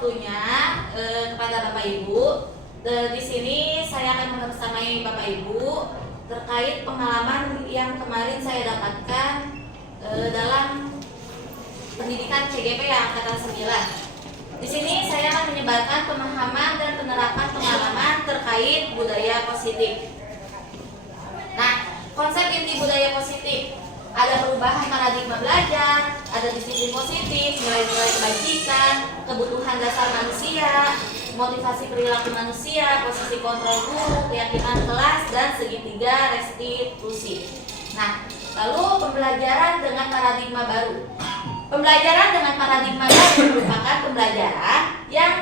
waktunya kepada Bapak Ibu. Di sini saya akan membersamai Bapak Ibu terkait pengalaman yang kemarin saya dapatkan dalam pendidikan CGP angkatan 9. Di sini saya akan menyebarkan pemahaman dan penerapan pengalaman terkait budaya positif. Nah, konsep inti budaya positif ada perubahan paradigma belajar, ada disiplin positif, nilai-nilai kebajikan, kebutuhan dasar manusia, motivasi perilaku manusia, posisi kontrol guru, keyakinan kelas, dan segitiga restitusi. Nah, lalu pembelajaran dengan paradigma baru. Pembelajaran dengan paradigma baru merupakan pembelajaran yang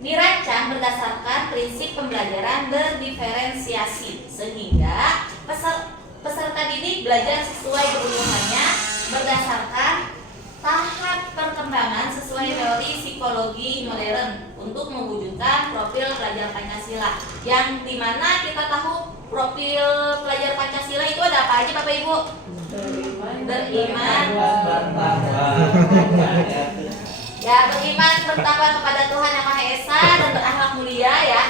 dirancang berdasarkan prinsip pembelajaran berdiferensiasi, sehingga peserta didik belajar sesuai kebutuhannya berdasarkan tahap perkembangan sesuai teori psikologi modern untuk mewujudkan profil pelajar Pancasila, yang dimana kita tahu profil pelajar Pancasila itu ada apa aja Bapak Ibu? Beriman, beriman bertakwa kepada Tuhan Yang Maha Esa dan berakhlak mulia ya.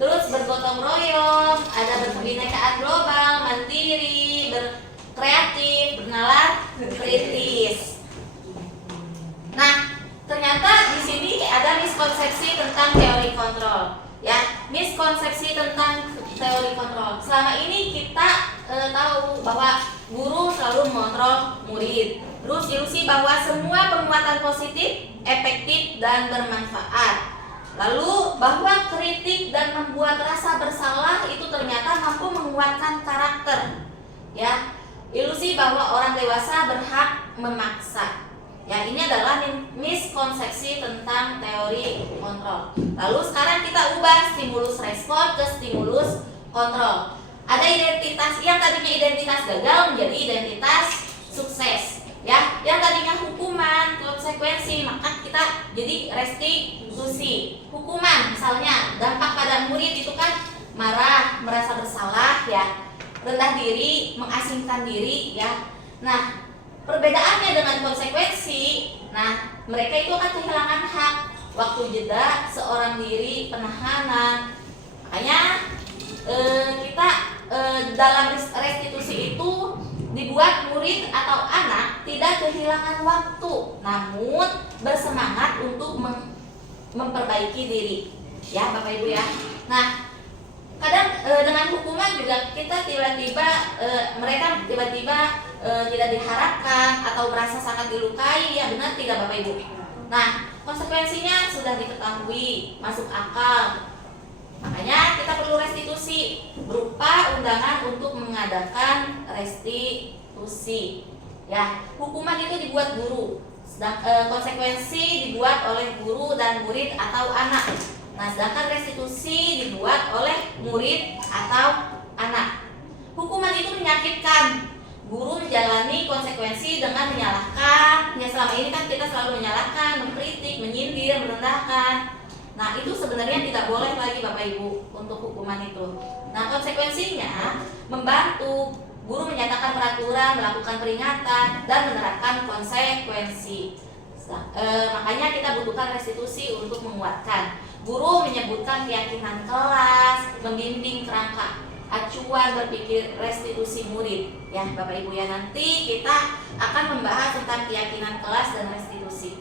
Terus bergotong royong, ada berkebinekaan global, mandiri, berkreatif, bernalar, kritis. Nah, ternyata di sini ada miskonsepsi tentang teori kontrol. Ya, miskonsepsi tentang teori kontrol. Selama ini kita tahu bahwa guru selalu mengontrol murid. Terus ilusi bahwa semua penguatan positif, efektif dan bermanfaat. Lalu bahwa kritik dan membuat rasa bersalah itu ternyata mampu menguatkan karakter. Ya, ilusi bahwa orang dewasa berhak memaksa. Ya, ini adalah miskonsepsi tentang teori kontrol. Lalu sekarang kita ubah stimulus respon ke stimulus kontrol. Ada identitas yang tadinya identitas gagal menjadi identitas sukses. Ya, yang tadinya hukuman, konsekuensi, maka kita jadi restitusi. Hukuman misalnya dampak pada murid itu kan marah, merasa bersalah ya, rendah diri, mengasingkan diri ya. Nah, perbedaannya dengan konsekuensi, nah mereka itu akan kehilangan hak, waktu jeda, seorang diri, penahanan. Makanya kita dalam restitusi itu dibuat murid atau anak tidak kehilangan waktu, namun bersemangat untuk memperbaiki diri. Ya Bapak Ibu ya. Nah, kadang dengan hukuman juga kita tiba-tiba mereka tiba-tiba tidak diharapkan atau merasa sangat dilukai, ya benar tidak Bapak Ibu? Nah, konsekuensinya sudah diketahui, masuk akal. Makanya kita perlu restitusi berupa undangan untuk mengadakan restitusi. Ya, hukuman itu dibuat guru, konsekuensi dibuat oleh guru dan murid atau anak. Nah, sedangkan restitusi dibuat oleh murid atau anak. Hukuman itu menyakitkan. Guru menjalani konsekuensi dengan menyalahkan. Ya, selama ini kan kita selalu menyalahkan, mengkritik, menyindir, merendahkan. Nah, itu sebenarnya tidak boleh lagi Bapak Ibu untuk hukuman itu. Nah, konsekuensinya membantu guru menyatakan peraturan, melakukan peringatan, dan menerapkan konsekuensi. Makanya kita butuhkan restitusi untuk menguatkan. Guru menyebutkan keyakinan kelas, membimbing kerangka acuan berpikir restitusi murid. Ya Bapak Ibu ya, nanti kita akan membahas tentang keyakinan kelas dan restitusi.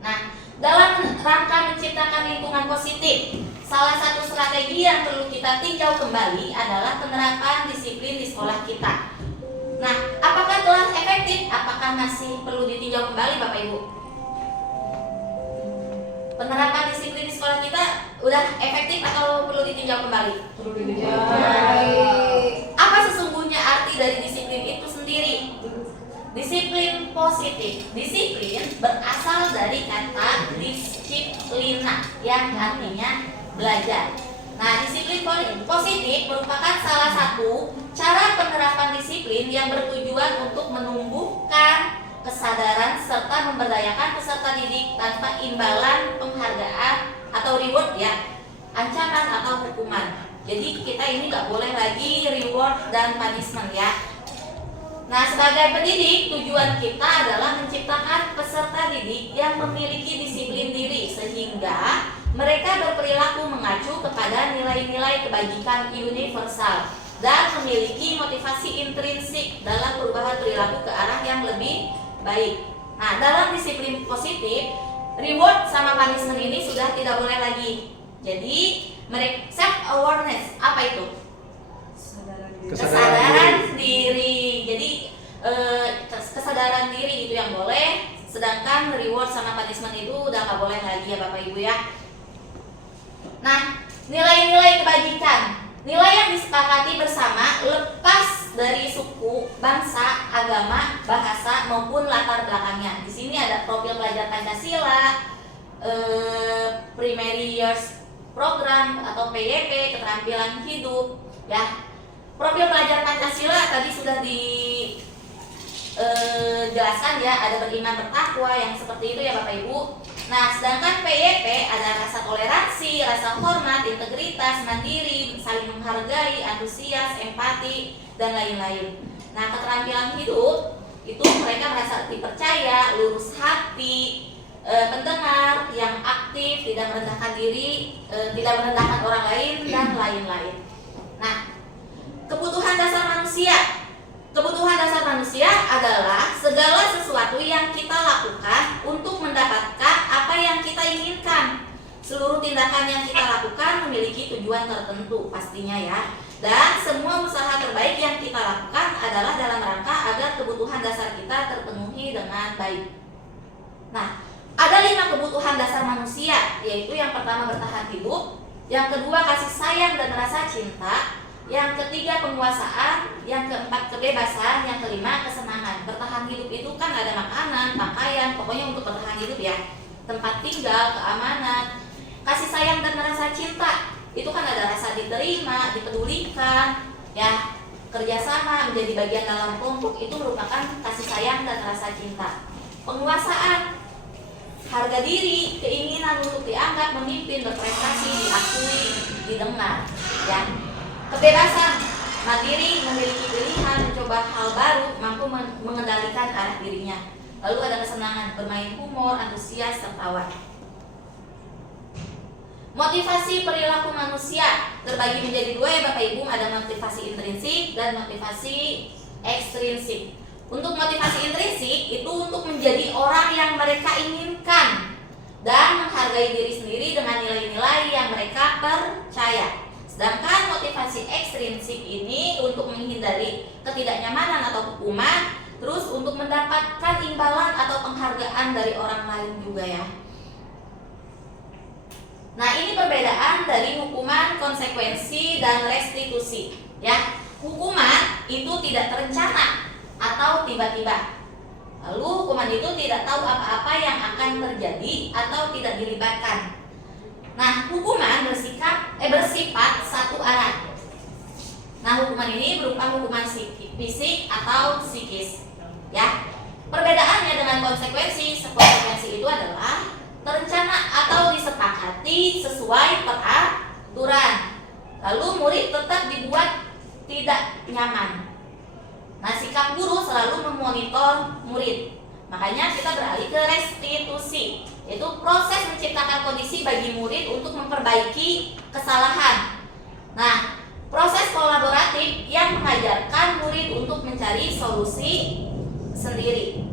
Nah, dalam rangka menciptakan lingkungan positif, salah satu strategi yang perlu kita tinjau kembali adalah penerapan disiplin di sekolah kita. Nah, apakah telah efektif? Apakah masih perlu ditinjau kembali Bapak Ibu? Penerapan disiplin di sekolah kita udah efektif atau perlu ditinjau kembali? Perlu ditinjau kembali. Apa sesungguhnya arti dari disiplin itu sendiri? Disiplin positif. Disiplin berasal dari kata disiplina yang artinya belajar. Nah, disiplin positif merupakan salah satu cara penerapan disiplin yang bertujuan untuk menumbuhkan kesadaran serta memberdayakan peserta didik tanpa imbalan penghargaan atau reward ya, ancaman atau hukuman. Jadi kita ini nggak boleh lagi reward dan punishment ya. Nah, sebagai pendidik, tujuan kita adalah menciptakan peserta didik yang memiliki disiplin diri sehingga mereka berperilaku mengacu kepada nilai-nilai kebajikan universal dan memiliki motivasi intrinsik dalam perubahan perilaku ke arah yang lebih baik. Nah, dalam disiplin positif, reward sama punishment ini sudah tidak boleh lagi. Jadi, mereka self awareness, apa itu? Kesadaran diri. Jadi kesadaran diri itu yang boleh, sedangkan reward sama punishment itu udah nggak boleh lagi ya Bapak Ibu ya. Nah, nilai-nilai kebajikan, nilai yang disepakati bersama lepas dari suku, bangsa, agama, bahasa maupun latar belakangnya. Di sini ada profil pelajar Pancasila, Primary Years Program atau PYP, keterampilan hidup ya. Profil pelajar Pancasila tadi sudah dijelaskan ya, ada beriman bertakwa yang seperti itu ya Bapak Ibu. Nah, sedangkan PYP ada rasa toleransi, rasa hormat, integritas, mandiri, saling menghargai, antusias, empati, dan lain-lain. Nah, keterampilan hidup itu mereka merasa dipercaya, lurus hati, pendengar, yang aktif, tidak merendahkan diri, tidak merendahkan orang lain, dan lain-lain. Nah, kebutuhan dasar manusia. Kebutuhan dasar manusia adalah segala sesuatu yang kita lakukan untuk mendapatkan apa yang kita inginkan. Seluruh tindakan yang kita lakukan memiliki tujuan tertentu pastinya ya. Dan semua usaha terbaik yang kita lakukan adalah dalam rangka agar kebutuhan dasar kita terpenuhi dengan baik. Nah, ada 5 kebutuhan dasar manusia, yaitu yang pertama bertahan hidup, yang kedua kasih sayang dan rasa cinta, yang ketiga penguasaan, yang keempat kebebasan, yang kelima kesenangan. Bertahan hidup itu kan ada makanan, pakaian, pokoknya untuk bertahan hidup ya. Tempat tinggal, keamanan. Kasih sayang dan rasa cinta, itu kan ada rasa diterima, dipedulikan, ya. Kerjasama, menjadi bagian dalam kelompok, itu merupakan kasih sayang dan rasa cinta. Penguasaan, harga diri, keinginan untuk dianggap, memimpin, berprestasi, diakui, didengar, ya. Kebebasan, mandiri, memiliki pilihan, mencoba hal baru, mampu mengendalikan arah dirinya. Lalu ada kesenangan, bermain humor, antusias, tertawa. Motivasi perilaku manusia terbagi menjadi 2 ya Bapak Ibu, ada motivasi intrinsik dan motivasi ekstrinsik. Untuk motivasi intrinsik itu untuk menjadi orang yang mereka inginkan dan menghargai diri sendiri dengan nilai-nilai yang mereka percaya. Sedangkan motivasi ekstrinsik ini untuk menghindari ketidaknyamanan atau hukuman, terus untuk mendapatkan imbalan atau penghargaan dari orang lain juga ya. Nah, ini perbedaan dari hukuman, konsekuensi, dan restitusi ya. Hukuman itu tidak terencana atau tiba-tiba. Lalu hukuman itu tidak tahu apa-apa yang akan terjadi atau tidak dilibatkan. Nah, hukuman bersifat satu arah. Nah, hukuman ini berupa hukuman fisik atau psikis. Ya. Perbedaannya dengan konsekuensi, konsekuensi itu adalah terencana atau disepakati sesuai peraturan. Lalu murid tetap dibuat tidak nyaman. Nah, sikap guru selalu memonitor murid. Makanya kita beralih ke restitusi, yaitu proses menciptakan kondisi bagi murid untuk memperbaiki kesalahan. Nah, proses kolaboratif yang mengajarkan murid untuk mencari solusi sendiri.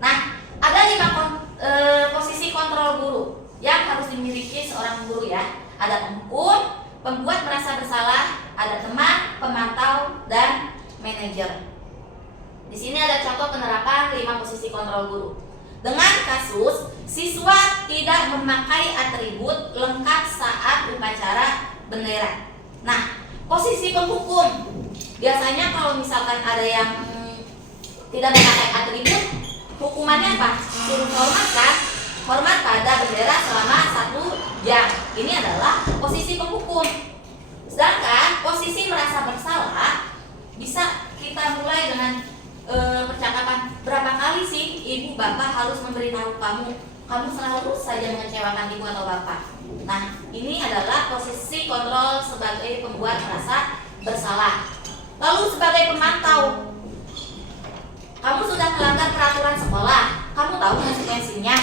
Nah, ada 5 posisi kontrol guru yang harus dimiliki seorang guru ya. Ada penghukum, pembuat merasa bersalah, ada teman, pemantau, dan manajer. Di sini ada contoh penerapan 5 posisi kontrol guru. Dengan kasus siswa tidak memakai atribut lengkap saat upacara bendera. Nah, posisi penghukum biasanya kalau misalkan ada yang tidak memakai atribut, hukumannya apa? Suruh hormat pada bendera selama 1 jam. Ini adalah posisi penghukum. Sedangkan posisi merasa bersalah bisa kita mulai dengan percakapan, berapa kali sih ibu bapak harus memberitahu kamu selalu saja mengecewakan ibu atau bapak. Nah, ini adalah posisi kontrol sebagai pembuat merasa bersalah. Lalu sebagai pemantau, Kamu sudah melanggar peraturan sekolah. Kamu tahu konsekuensinya.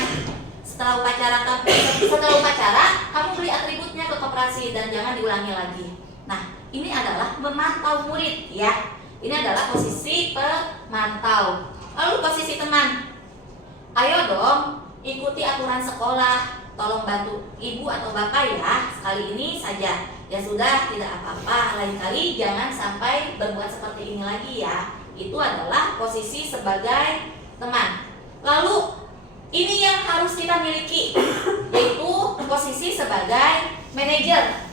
Setelah upacara, kamu beli atributnya ke koperasi dan jangan diulangi lagi. Nah, ini adalah memantau murid ya. Ini adalah posisi pemantau. Lalu posisi teman. Ayo dong, ikuti aturan sekolah. Tolong bantu ibu atau bapak ya. Sekali ini saja. Ya sudah, tidak apa-apa. Lain kali jangan sampai berbuat seperti ini lagi ya. Itu adalah posisi sebagai teman. Lalu ini yang harus kita miliki, yaitu posisi sebagai manajer.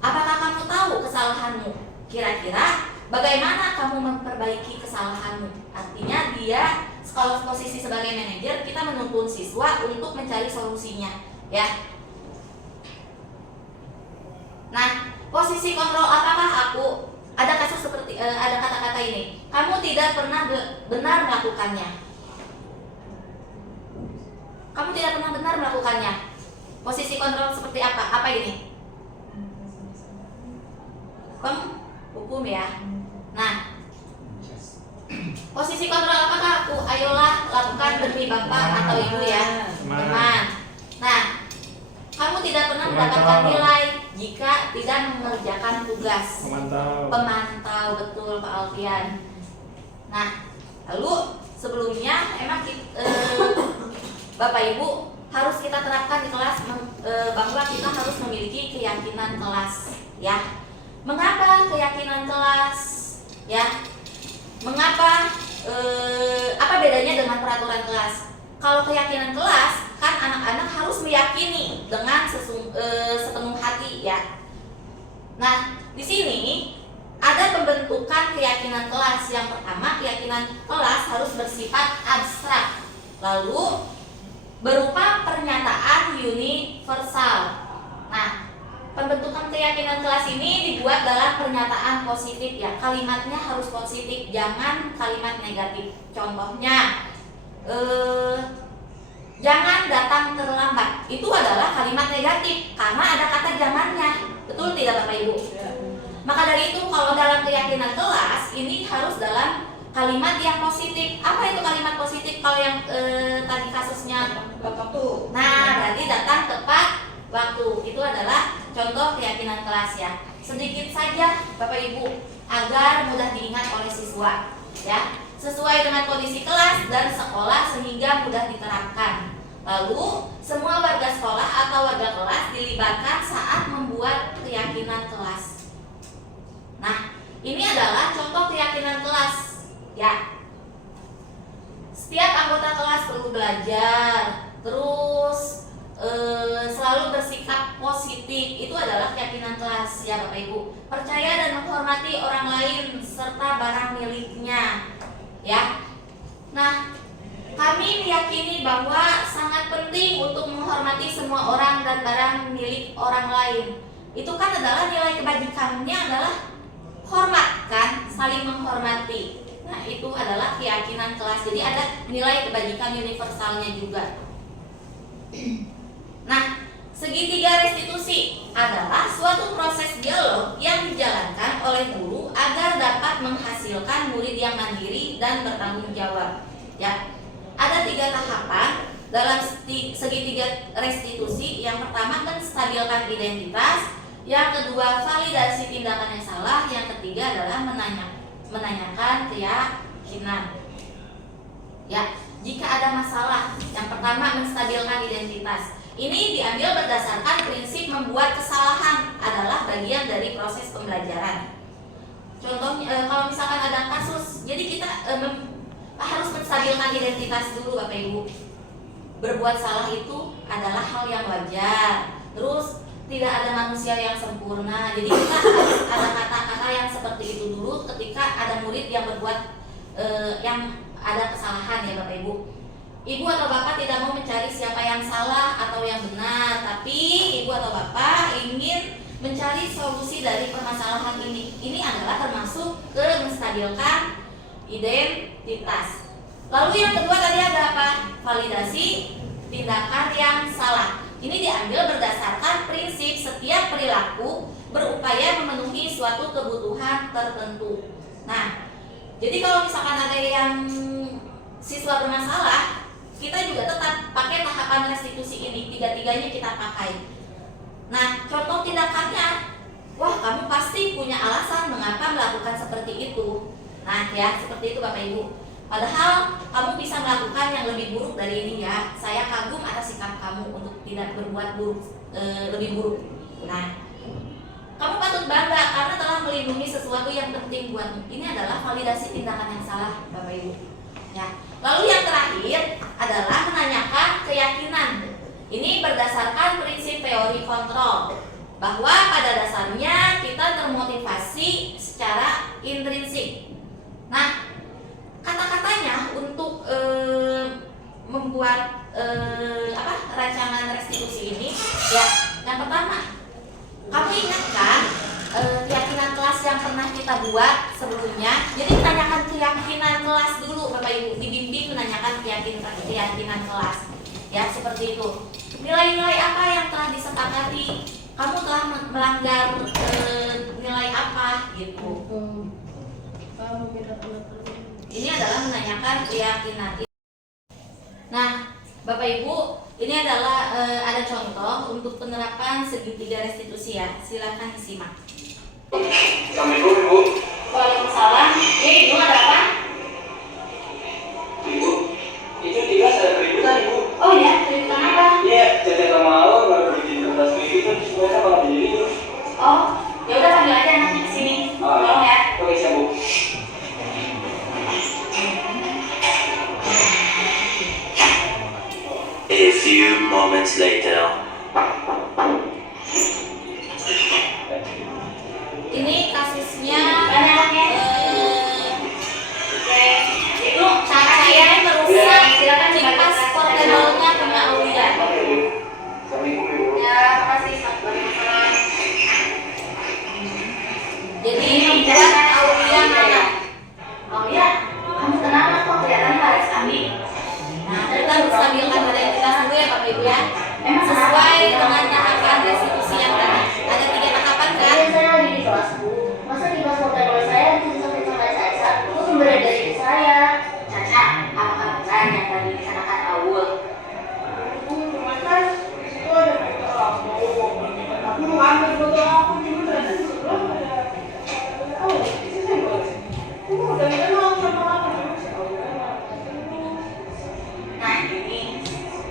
Apakah kamu tahu kesalahanmu? Kira-kira bagaimana kamu memperbaiki kesalahanmu? Artinya kalau posisi sebagai manajer, kita menuntun siswa untuk mencari solusinya, ya. Nah, posisi kontrol, apakah aku ada kasus seperti ada kata-kata ini? Kamu tidak pernah benar melakukannya. Kamu tidak pernah benar melakukannya. Posisi kontrol seperti apa? Apa ini? Hukum ya. Nah, posisi kontrol apakah aku? Ayolah lakukan demi bapak atau ibu ya, teman. Nah, kamu tidak pernah mendapatkan nilai jika tidak mengerjakan tugas. Pemantau, betul Pak Alfian. Nah, lalu sebelumnya emang Bapak Ibu harus kita terapkan di kelas bahwa kita harus memiliki keyakinan kelas, ya. Mengapa keyakinan kelas, ya? Mengapa? Apa bedanya dengan peraturan kelas? Kalau keyakinan kelas, kan anak-anak harus meyakini dengan sepenuh hati, ya. Nah, di sini ada pembentukan keyakinan kelas. Yang pertama, keyakinan kelas harus bersifat abstrak, lalu berupa pernyataan universal. Nah, pembentukan keyakinan kelas ini dibuat dalam pernyataan positif ya. Kalimatnya harus positif, jangan kalimat negatif. Contohnya, jangan datang terlambat. Itu adalah kalimat negatif karena ada kata jangannya. Betul tidak Bapak Ibu? Maka dari itu kalau dalam keyakinan kelas ini harus dalam kalimat yang positif. Apa itu kalimat positif? Kalau yang tadi kasusnya waktu. Nah, berarti datang tepat waktu. Itu adalah contoh keyakinan kelas ya. Sedikit saja Bapak Ibu agar mudah diingat oleh siswa ya. Sesuai dengan kondisi kelas dan sekolah sehingga mudah diterapkan. Lalu semua warga sekolah atau warga kelas dilibatkan saat membuat keyakinan kelas. Nah, ini adalah contoh keyakinan kelas. Ya, setiap anggota kelas perlu belajar, terus selalu bersikap positif. Itu adalah keyakinan kelas ya Bapak Ibu. Percaya dan menghormati orang lain serta barang miliknya. Ya. Nah, kami meyakini bahwa sangat penting untuk menghormati semua orang dan barang milik orang lain. Itu kan adalah nilai kebajikannya adalah hormat kan, saling menghormati. Nah, itu adalah keyakinan kelas. Jadi ada nilai kebajikan universalnya juga. Nah, segitiga restitusi adalah suatu proses dialog yang dijalankan oleh guru agar dapat menghasilkan murid yang mandiri dan bertanggung jawab. Ya, ada 3 tahapan dalam segitiga restitusi. Yang pertama menstabilkan identitas, yang kedua validasi tindakan yang salah, yang ketiga adalah menanyakan keyakinan. Ya, jika ada masalah, yang pertama menstabilkan identitas. Ini diambil berdasarkan prinsip membuat kesalahan adalah bagian dari proses pembelajaran. Contohnya, kalau misalkan ada kasus, jadi kita harus menstabilkan identitas dulu Bapak Ibu. Berbuat salah itu adalah hal yang wajar. Terus tidak ada manusia yang sempurna. Jadi kita harus ada kata-kata yang seperti itu dulu ketika ada murid yang berbuat yang ada kesalahan ya Bapak Ibu. Ibu atau Bapak tidak mau mencari siapa yang salah atau yang benar, tapi Ibu atau Bapak ingin mencari solusi dari permasalahan ini. Ini adalah termasuk menstabilkan identitas. Lalu yang kedua tadi ada apa? Validasi tindakan yang salah. Ini diambil berdasarkan prinsip setiap perilaku berupaya memenuhi suatu kebutuhan tertentu. Nah, Jadi kalau misalkan ada yang siswa bermasalah, kita juga tetap pakai tahapan restitusi ini, tiga-tiganya kita pakai. Nah, contoh tindakannya, wah kamu pasti punya alasan mengapa melakukan seperti itu. Nah ya, seperti itu Bapak Ibu. Padahal kamu bisa melakukan yang lebih buruk dari ini ya. Saya kagum atas sikap kamu untuk tidak berbuat lebih buruk. Nah, kamu patut bangga karena telah melindungi sesuatu yang penting buatmu. Ini adalah validasi tindakan yang salah, Bapak Ibu. Ya. Lalu yang terakhir adalah menanyakan keyakinan. Ini berdasarkan prinsip teori kontrol, bahwa pada dasarnya kita termotivasi secara intrinsik. Nah, kata-katanya untuk membuat rancangan restitusi ini, ya, yang pertama, kamu ingat kan keyakinan kelas yang pernah kita buat sebelumnya? Jadi menanyakan keyakinan kelas dulu, Bapak Ibu, dibimbing menanyakan keyakinan kelas, ya seperti itu. Nilai-nilai apa yang telah disepakati? Kamu telah melanggar nilai apa gitu. Ini adalah menanyakan keyakinan. Nah, Bapak Ibu, ini adalah ada contoh untuk penerapan segitiga restitusi ya. Silakan disimak. Assalamualaikum Ibu. Waalaikumsalam. Ibu ada apa? Ibu, itu di kelas ada keributan Ibu. Oh ya, keributan apa? Iya, Cece sama Awal nggak bikin kertas keributan, semuanya malah jadi itu. Oh, ya udah panggil aja nanti ke sini. Tolong ya. Oke, siap Bu. A few moments later. Ini kasusnya itu saya merusak kipas portable-nya punya Aulia. Assalamualaikum Ibu. Ya, makasih. Jadi membuat Aulia marah. Aulia, kamu kenapa kok kelihatannya marah sekali? Nah, kita harus tampilkan pada identitas dulu ya Bapak Ibu ya. Sesuai dengan tahapan restitusi yang tadi. Ada 3 tahapan kan? Saya lagi di kelas Bu. Masa di kelas portable saya sampai saya itu sumbernya dari saya. Caca, apakah benar yang tadi dikatakan Aul? Kan itu ada foto aku. Aku mau ambil foto aku cuma ternyata di sebelah ada. Oh, itu saya boleh. Aku udah kenal sama aku. Nah ini,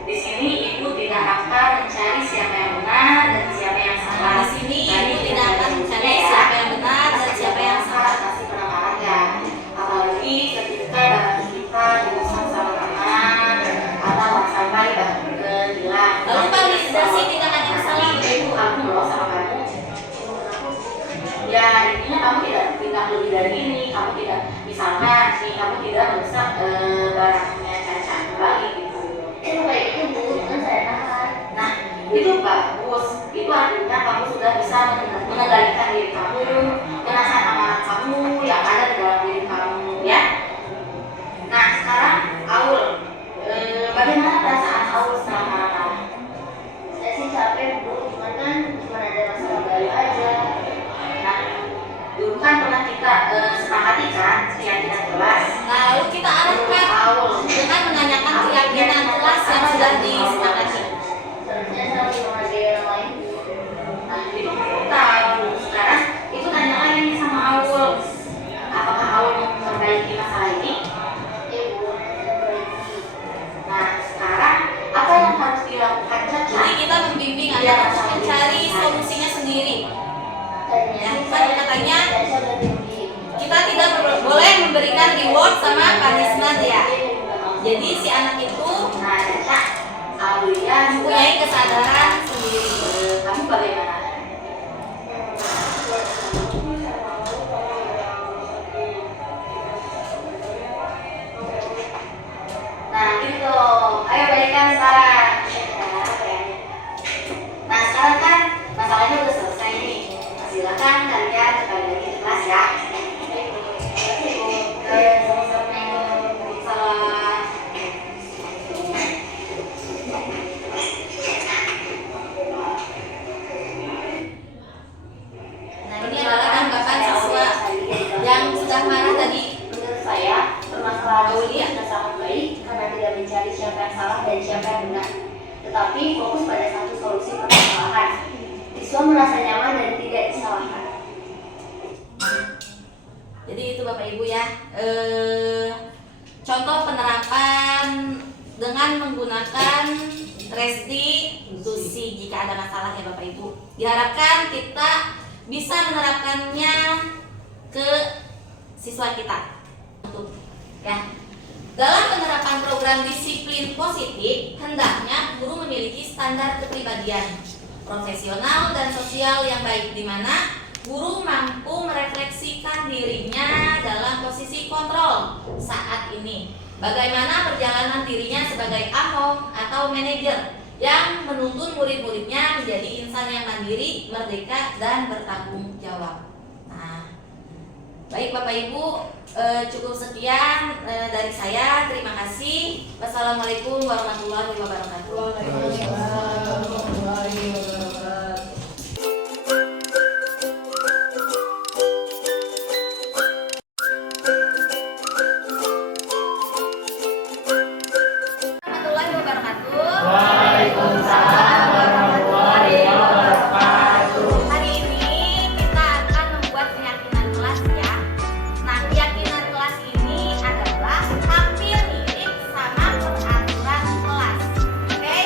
di sini ibu tidak akan mencari siapa yang benar dan siapa yang salah. Di sini ibu tidak akan mencari siapa yang benar dan siapa yang salah. Pasti pernah marah ya. Apalagi ketika barang kita dirusak sama teman atau sampai bahkan hilang. Lalu validasi tindakan yang salah, ibu aku loh sama kamu. Ya intinya kamu tidak lebih dari ini. Kamu tidak, misalkan nih kamu tidak merusak barangnya Caca kembali gitu. Itu kayak itu Bu, kan saya tahan. Nah itu bagus. Itu artinya kamu sudah bisa mengendalikan diri kamu, menahan amanat kamu yang ada di dalam diri kamu ya. Nah sekarang Aul, bagaimana perasaan Aul setelah marah? Saya sih capek Bu, cuman kan cuma ada masalah baru aja. Nah dulu kan pernah kita sepakati kan keyakinan kelas. Nah lalu kita arahkan Aul dengan menanyakan keyakinan kelas yang sudah disepakati. Seharusnya saya lebih menghargai orang lain Bu. Nah itu kamu tahu. Sekarang itu tanya lagi nih sama Aul, apakah Aul mau memperbaiki masalah ini? Bu, saya perbaiki. Nah sekarang apa yang harus dilakukan Caca? Jadi kita membimbing Anda untuk mencari solusinya sendiri. Tadinya sih Kan katanya saya udah tinggi. kita tidak boleh memberikan reward sama punishment ya. Jadi si anak itu, nah Caca, Aulia mempunyai kesadaran sendiri. Kamu bagaimana? Nah gitu, ayo balikan sekarang. Nah sekarang kan masalahnya udah selesai nih. Silakan kalian kembali lagi ke kelas ya. Salam. tetapi fokus pada satu solusi permasalahan. Siswa merasa nyaman dan tidak disalahkan. Jadi itu Bapak Ibu ya, contoh penerapan dengan menggunakan resti tusi jika ada masalah ya Bapak Ibu. Diharapkan kita bisa menerapkannya ke siswa kita. Ya. Dalam penerapan program disiplin positif, hendaknya guru memiliki standar kepribadian profesional dan sosial yang baik, di mana guru mampu merefleksikan dirinya dalam posisi kontrol saat ini. Bagaimana perjalanan dirinya sebagai ahong atau manajer yang menuntun murid-muridnya menjadi insan yang mandiri, merdeka, dan bertanggung jawab. Nah, baik Bapak Ibu, cukup sekian dari saya. Terima kasih. Wassalamualaikum warahmatullahi wabarakatuh. Waalaikumsalam warahmatullahi wabarakatuh. Warahmatullahi wabarakatuh. Waalaikumsalam warahmatullahi wabarakatuh. Hari ini kita akan membuat keyakinan kelas ya. Nah, keyakinan kelas ini adalah hampir mirip sama peraturan kelas. Oke?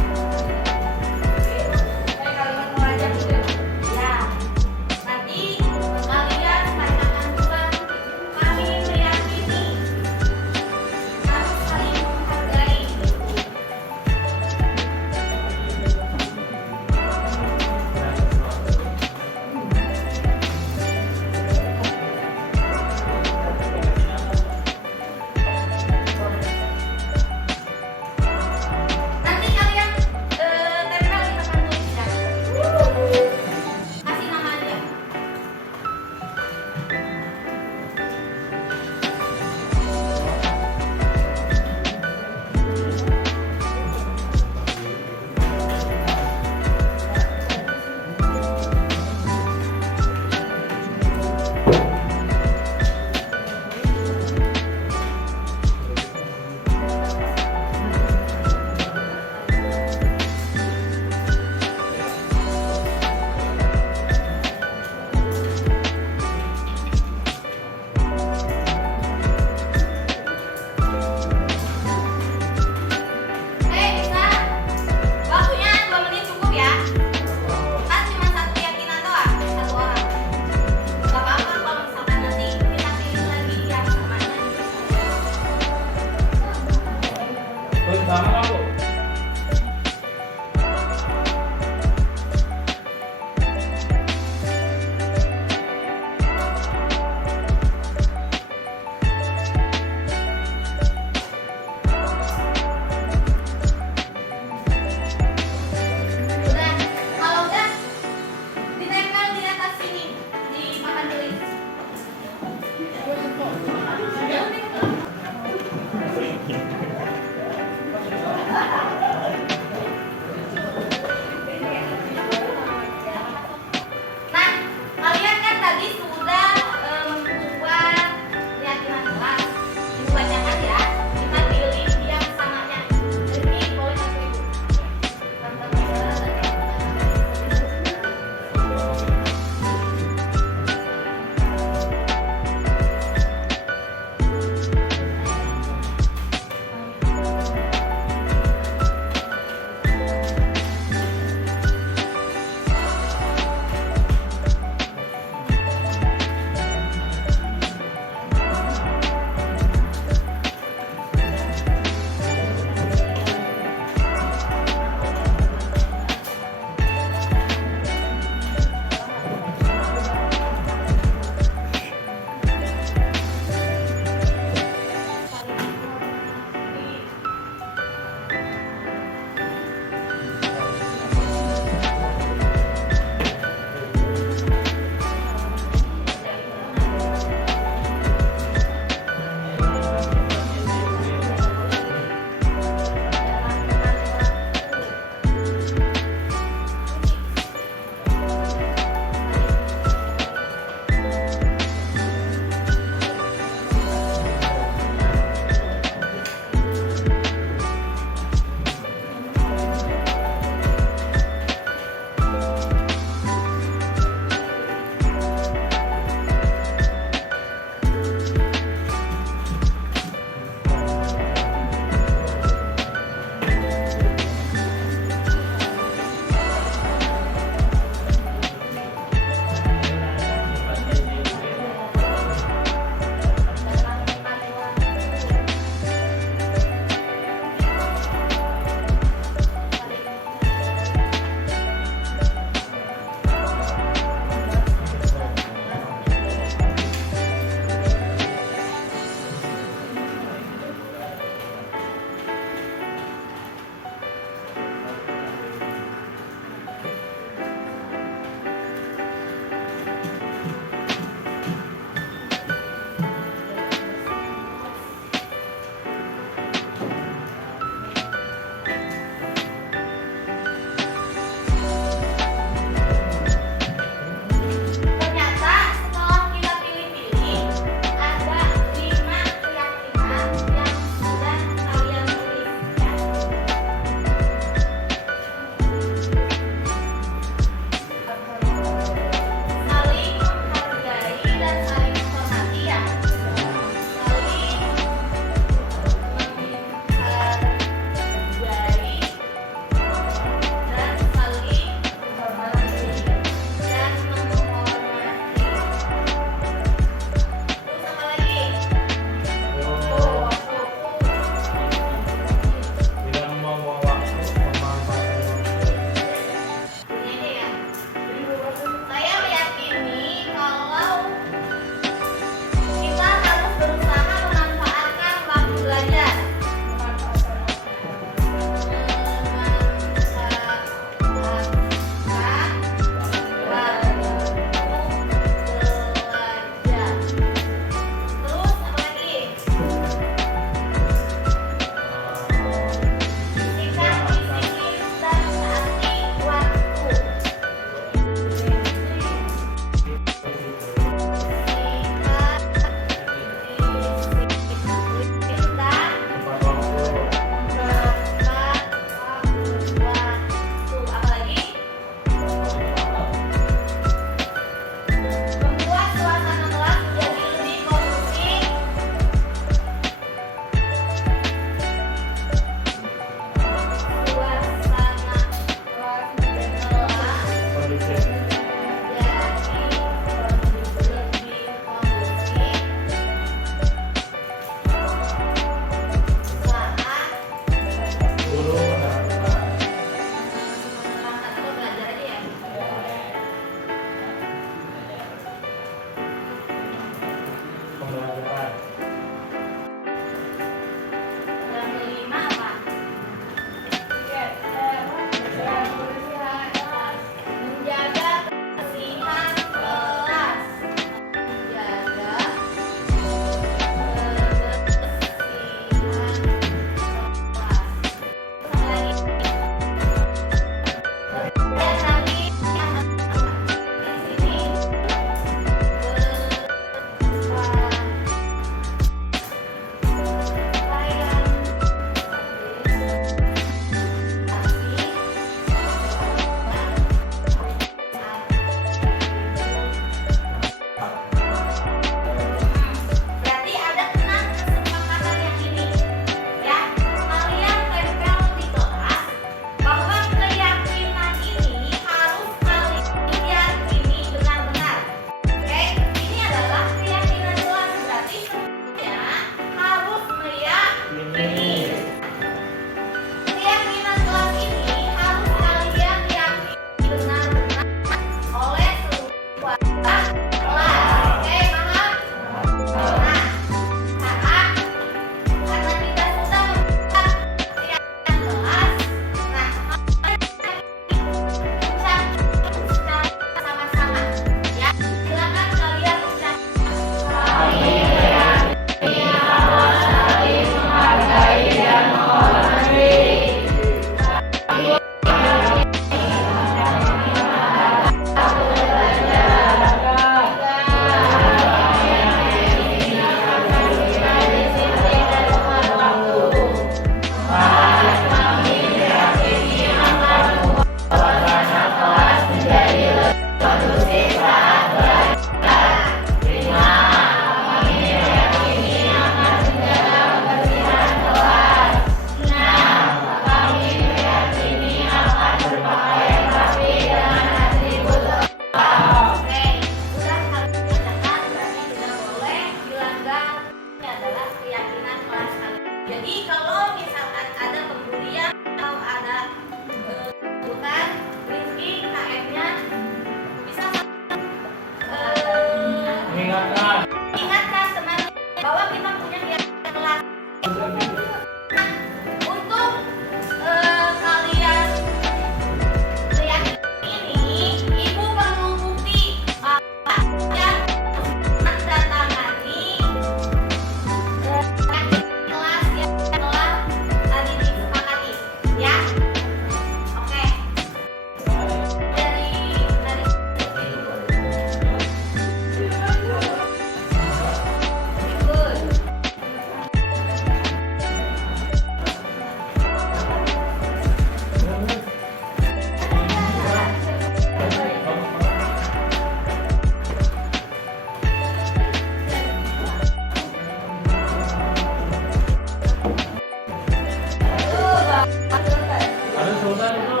Ada sultan itu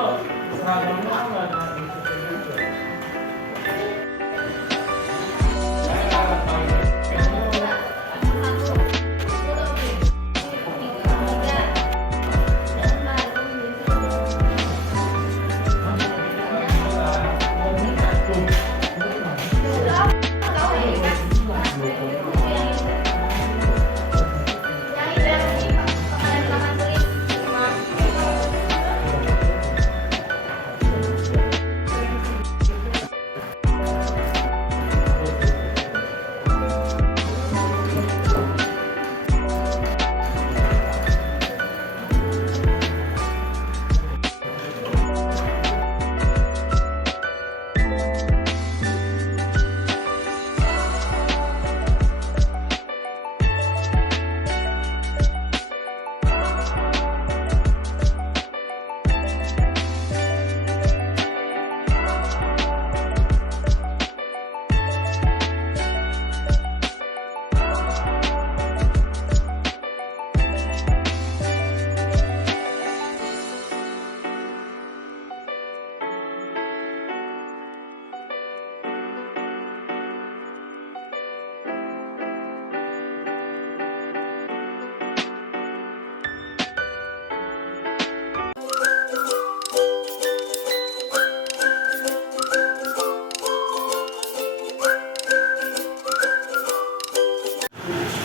seragamnya nggak ada.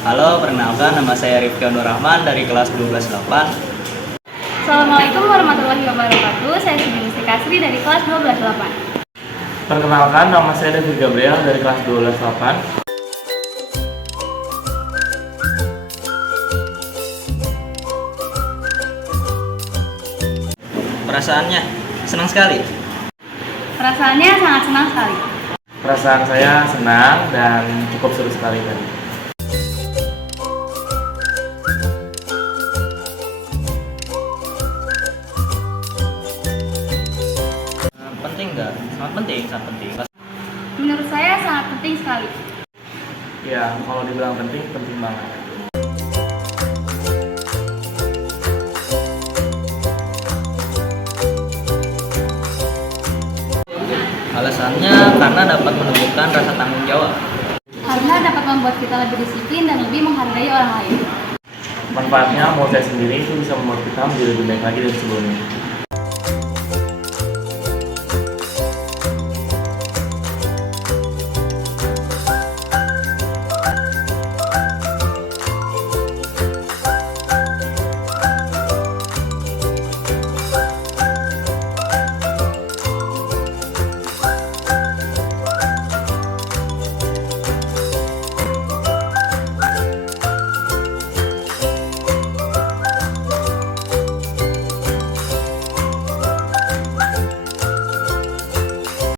Halo, perkenalkan nama saya Rifki Nur Rahman dari kelas 12-8. Assalamualaikum warahmatullahi wabarakatuh. Saya Siti Kasri dari kelas 12-8. Perkenalkan, nama saya David Gabriel dari kelas 12-8. Perasaannya senang sekali. Perasaannya sangat senang sekali. Perasaan saya senang dan cukup seru sekali tadi. Penting nggak? Sangat penting, sangat penting. Menurut saya sangat penting sekali. Ya, kalau dibilang penting, penting banget. Alasannya karena dapat menumbuhkan rasa tanggung jawab. Karena dapat membuat kita lebih disiplin dan lebih menghargai orang lain. Manfaatnya, menurut saya sendiri itu bisa membuat kita menjadi lebih baik lagi dari sebelumnya.